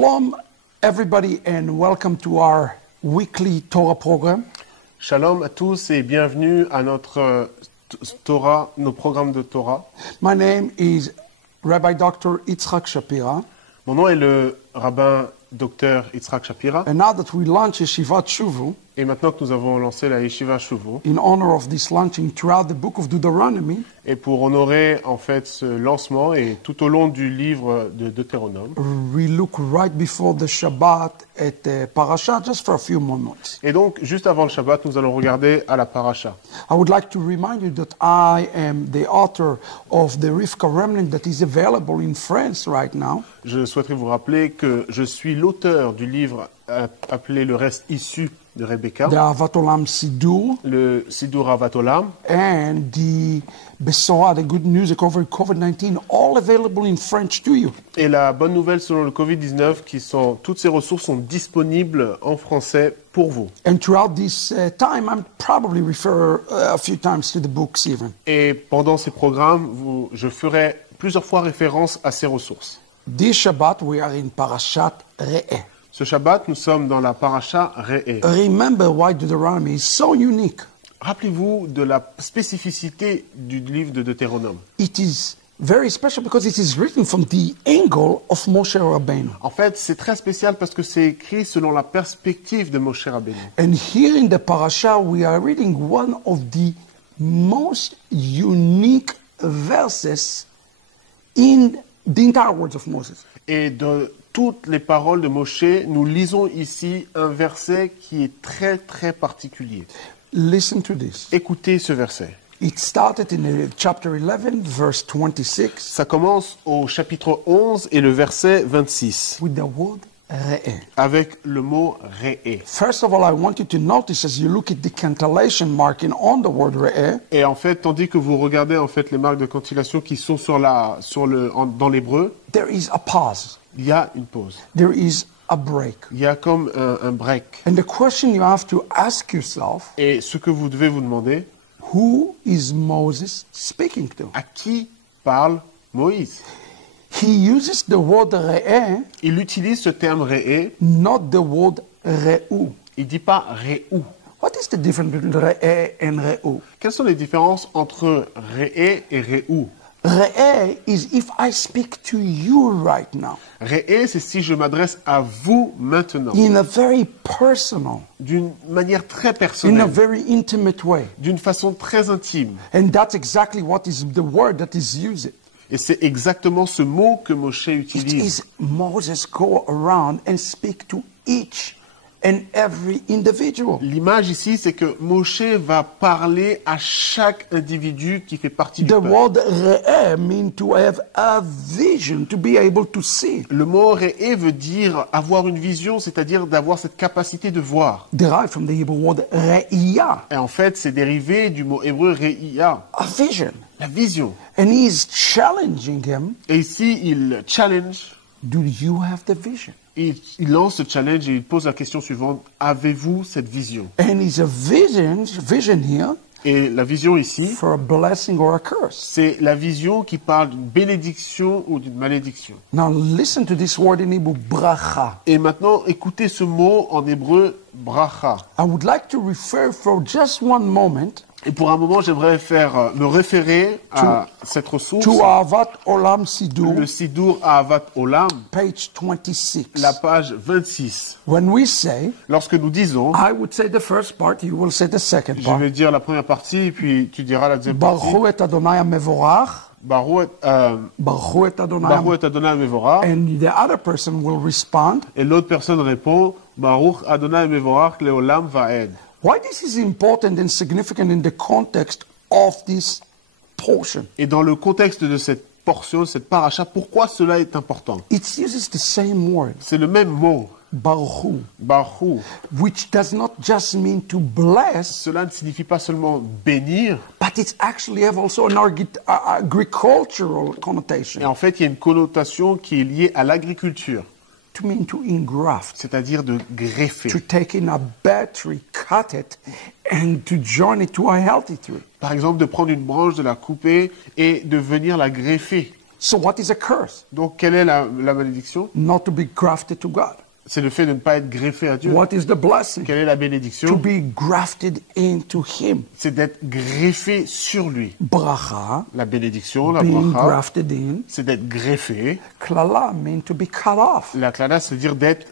Shalom, everybody, and welcome to our weekly Torah program. Shalom à tous et bienvenue à notre Torah, nos programmes de Torah. My name is Rabbi Dr. Yitzhak Shapira. Mon nom est le rabbin Dr. Yitzhak Shapira. And now that we launch Yeshivat Shuvu, Et maintenant que nous avons lancé la Yeshiva Shuvu, in honor of this launching throughout the book of Deuteronomy, et pour honorer en fait ce lancement et tout au long du livre de Deutéronome, we look right before the Shabbat at the parasha just for a few moments. et donc juste avant le Shabbat, nous allons regarder à la paracha. I would like to remind you that I am the author of the Rivka Remnant that is available in France right now. Je souhaiterais vous rappeler que je suis l'auteur du livre appelé Le reste issu de Rebecca, The Avat Olam Sidur, le Sidur Avat Olam, and the Besorah, the good news over COVID-19, all available in French to you. et la bonne nouvelle selon le Covid-19, toutes ces ressources sont disponibles en français pour vous. And throughout this time, I'm probably refer a few times to the books even. Et pendant ces programmes, je ferai plusieurs fois référence à ces ressources. This Shabbat, we are in Parashat Re'eh. Ce Shabbat, nous sommes dans la paracha Re'eh. Remember why Deuteronomy is so unique. Rappelez-vous de la spécificité du livre de Deutéronome. It is very special because it is written from the angle of Moshe Rabbeinu. En fait, c'est très spécial parce que c'est écrit selon la perspective de Moshe Rabbeinu. And here in the parasha, we are reading one of the most unique verses in the entire words of Moses. Et de toutes les paroles de Moshe, nous lisons ici un verset qui est très très particulier. Listen to this. Écoutez ce verset. It started in chapter 11, verse 26, Ça commence au chapitre 11 et le verset 26, with the word Re'eh. avec le mot Re'eh. First of all, I want you to notice as you look at the cantillation marking on the word Re'eh, Et en fait, tandis que vous regardez en fait les marques de cantillation qui sont dans l'hébreu, there is a pause. il y a une pause. There is a break. Il y a comme un break. And the question you have to ask yourself, Et ce que vous devez vous demander, who is Moses speaking to? à qui parle Moïse? He uses the word Re'eh, Il utilise ce terme Re'eh, not the word Re'u. il ne dit pas Re'u. What is the difference between Re'eh and Re'u? Quelles sont les différences entre Re'eh et Re'u? Re'eh is if I speak to you right now, Re'eh, c'est si je m'adresse à vous maintenant, in a very personal, d'une manière très in a personnelle, very intimate way. d'une façon très intime. And that's exactly what is the word that is used. Et c'est exactement ce mot que Moshe It utilise. is Moses go around and speak to each and every individual. L'image ici, c'est que Moshe va parler à chaque individu qui fait partie du The peuple. word Re'eh means to have a vision, to be able to see. Le mot Re'eh veut dire avoir une vision, c'est-à-dire d'avoir cette capacité de voir. Derived from the Hebrew word Re'iyah, Et en fait, c'est dérivé du mot hébreu Re'iyah, a vision. la vision. And he is challenging him, Et ici, il challenge, do you have the vision? il lance ce challenge et il pose la question suivante, avez-vous cette vision? And it's a vision here Et la vision ici, for a blessing or a curse. c'est la vision qui parle d'une bénédiction ou d'une malédiction. Now listen to this word in Hebrew, bracha. Et maintenant, écoutez ce mot en hébreu, bracha. I would like to refer for just one moment Et pour un moment, j'aimerais me référer à cette ressource, to Avat Olam Sidur, le Sidur Ahavat Olam, page 26. la page 26. When we say, Lorsque nous disons, I would say the first part, you will say the second je part. vais dire la première partie, puis tu diras la deuxième partie. Baruch et Adonai Mevorach. Baruch Baruch et Adonai. et Adonai Mevorach. And the other person will respond, Et l'autre personne répond, Baruch Adonai Mevorach leolam vaed. why this is important and significant in the context of this portion. Et dans le contexte de cette portion, cette paracha, pourquoi cela est important? It uses the same word, C'est le même mot, Baruch, Baruch. which does not just mean to bless, Cela ne signifie pas seulement bénir, but it actually have also an agricultural connotation, et en fait, il y a une connotation qui est liée à l'agriculture, to mean to engraft, c'est-à-dire de greffer. to take in a bad tree, cut it, and to join it to a healthy tree. Par exemple, de prendre une branche, de la couper et de venir la greffer. So what is a curse? Donc, quelle est la malédiction? Not to be grafted to God. C'est le fait de ne pas être greffé à Dieu. What is the blessing? Quelle est la To bénédiction? be grafted into Him. C'est d'être greffé sur lui. Bracha, La bénédiction, la being bracha, grafted in. c'est d'être greffé. Klala mean to be cut off. La klala, c'est dire d'être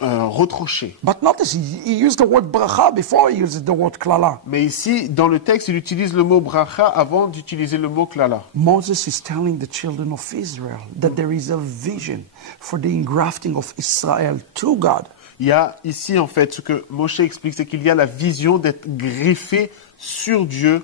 retranché. But notice, he used the word bracha before he uses the word klala. Mais ici, dans le texte, il utilise le mot bracha avant d'utiliser le mot klala. Moses is telling the children of Israel that there is a vision for the ingrafting of Israel to God. Il y a ici, en fait, ce que Moshe explique, c'est qu'il y a la vision d'être greffé sur Dieu,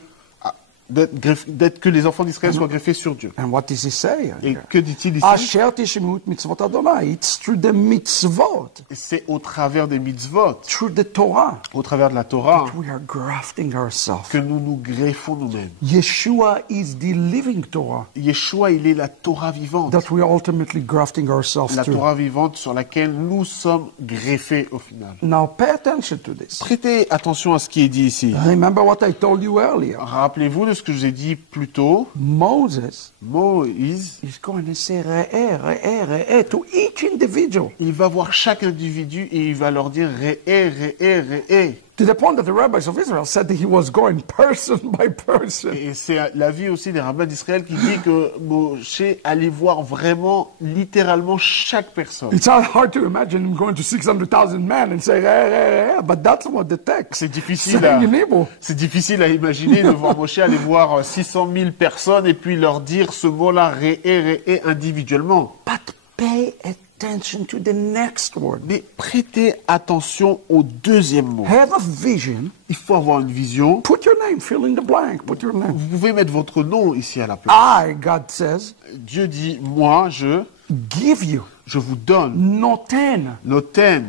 d'être que les enfants d'Israël soient greffés sur Dieu. And what does he say? Et que dit-il ici? Asher tishmut mitzvot Adonai. It's through the mitzvot, C'est au travers des mitzvot, through the Torah, au travers de la Torah, we are grafting ourselves. que nous nous greffons nous-mêmes. Yeshua is the living Torah Yeshua, il est la Torah vivante. that we are ultimately grafting ourselves La to. Torah vivante sur laquelle nous sommes greffés au final. Now pay attention to this. Prêtez attention à ce qui est dit ici. Remember what I told you earlier. Rappelez-vous de ce que je vous ai dit plus tôt. Moses Moïse, is going to say re'eh to each individual, il va voir chaque individu et il va leur dire Re'eh, Re'eh, Re'eh. to the point that the rabbis of Israel said that he was going person by person. Et c'est l'avis aussi des rabbins d'Israël qui dit que Moshe allait voir vraiment, littéralement, chaque personne. It's hard to imagine him going to 600,000 men and say re'eh, but that's what the text C'est difficile saying in Hebrew. c'est difficile à imaginer de voir Moshe aller voir 600 000 personnes et puis leur dire ce mot-là, Re'eh, Re'eh, individuellement. But pay attention to the next word. Mais prêtez attention au deuxième mot. Have a vision. Il faut avoir une vision. Put your name, fill in the blank, put your name. Vous pouvez mettre votre nom ici à la place. I, God says, Dieu dit, moi, give you je vous donne noten. noten.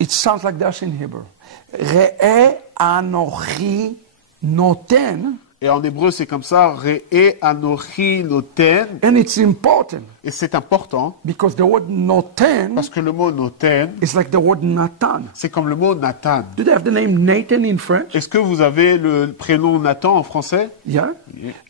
It sounds like that's in Hebrew. Re'eh anochi noten. Et en hébreu, c'est comme ça, Re'eh anochi noten. And it's important Et c'est important because the word noten parce que le mot noten, is like the word Nathan. c'est comme le mot Nathan. Do they have the name Nathan in French? Est-ce que vous avez le prénom Nathan en français? Yeah.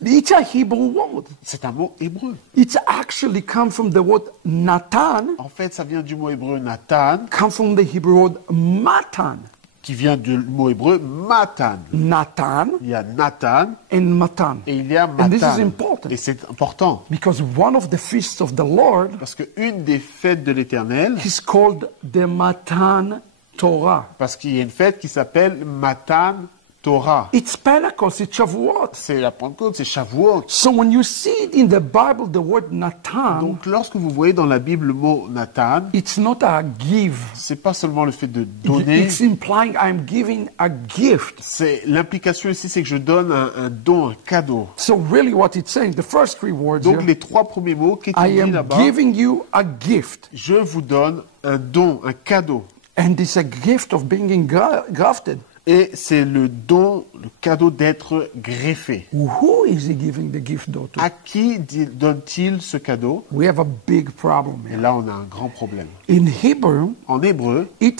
It's a Hebrew word. C'est un mot hébreu. It's actually come from the word Nathan, En fait, ça vient du mot hébreu Nathan, come from the Hebrew word Matan. qui vient du mot hébreu Matan. Nathan Il y a Nathan and Matan. et il y a And this is Matan. important Et c'est important because one of the feasts of the Lord parce qu'une des fêtes de l'Éternel, is called the Matan Torah. parce qu'il y a une fête qui s'appelle Matan Torah. It's Pentecost, it's Shavuot. C'est la Pentecôte, c'est Shavuot. So when you see it in the Bible, the word Nathan, Donc lorsque vous voyez dans la Bible le mot Nathan, it's not a give. c'est pas seulement le fait de donner, It's implying I'm giving a gift. c'est l'implication ici, c'est que je donne un don, un cadeau. So really what it's saying, the first three words Donc here, les trois premiers mots, qu'est-ce I qu'il dit am là-bas? giving you a gift. Je vous donne un don, un cadeau. And it's a gift of being grafted. Et c'est le don, le cadeau d'être greffé. Who is he giving the gift though to? À qui donne-t-il ce cadeau? We have a big problem Et here. là, on a un grand problème. In Hebrew, En hébreu, each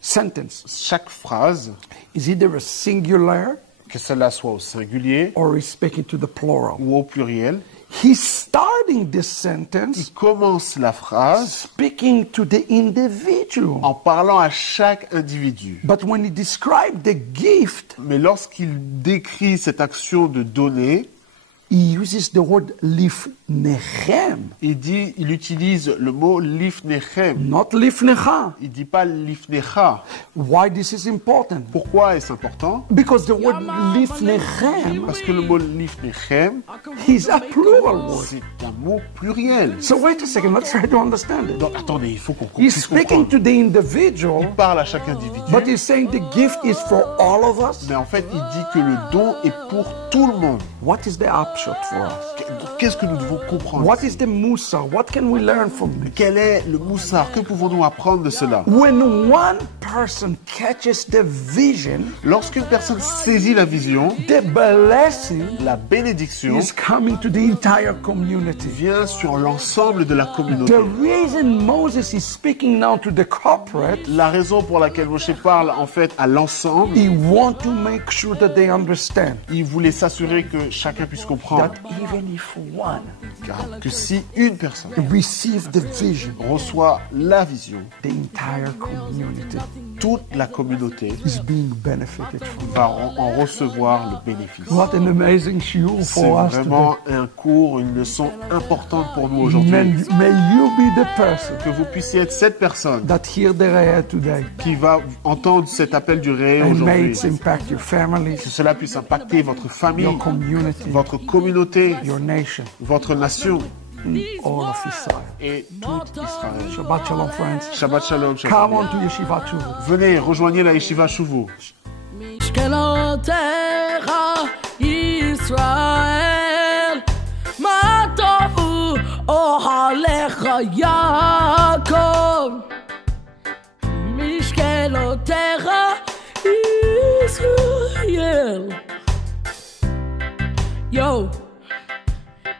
sentence chaque phrase, is either a singular que cela soit au singulier or is speaking to the plural. ou au pluriel, He's starting this il sentence commence la phrase speaking to the individual. en parlant à chaque individu. But when he described the gift, Mais lorsqu'il décrit cette action de donner, he uses the word lifnechem, il utilise le mot lifnechem. not lifnecha. Il dit pas lifnecha. Why this is important? Pourquoi est-ce important? Because the word lifnechem Parce que le mot lifnechem, is a plural word. c'est un mot pluriel. So wait a second, let's try to understand it. Donc, attendez, il faut qu'on He's puisse speaking comprendre. to the individual, Il parle à chaque individu, but he's saying the gift is for all of us. mais en fait, il dit que le don est pour tout le monde. What is the upshot for us? Qu'est-ce que nous devons comprendre? What is the musa? What can we learn from this? Quel est le moussard? Que pouvons-nous apprendre de cela? When one person catches the vision, Lorsqu'une personne saisit la vision, the blessing la bénédiction is coming to the entire community. vient sur l'ensemble de la communauté. The reason Moses is speaking now to the corporate, La raison pour laquelle Moshe parle en fait à l'ensemble, he want to make sure that they understand il voulait s'assurer que chacun puisse comprendre that even if one que si une personne receives the vision, reçoit la vision, the entire community toute la communauté is being benefited from. va en recevoir le bénéfice. What an amazing shiur C'est for us vraiment today. un cours, une leçon importante pour nous aujourd'hui. May you be the person Que vous puissiez être cette personne that hear the Re'eh today, qui va entendre cet appel du Réé and may aujourd'hui. it impact your Que families, cela puisse impacter votre famille, your community, votre communauté, your nation, votre nation all of Israel. et tout Israël. Shabbat shalom, friends. Shabbat shalom, Come shalom. on to Yeshiva Tshuva. Venez, rejoignez la Yeshiva Shuvu. משכנותיך ישראל, מה טובו אוהליך יעקב. משכנותיך ישראל. Yo,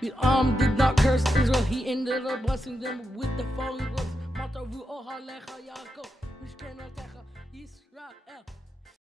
Bilam did not curse Israel, he ended up blessing them with the following words. מה טובו אוהליך יעקב, משכנותיך ישראל.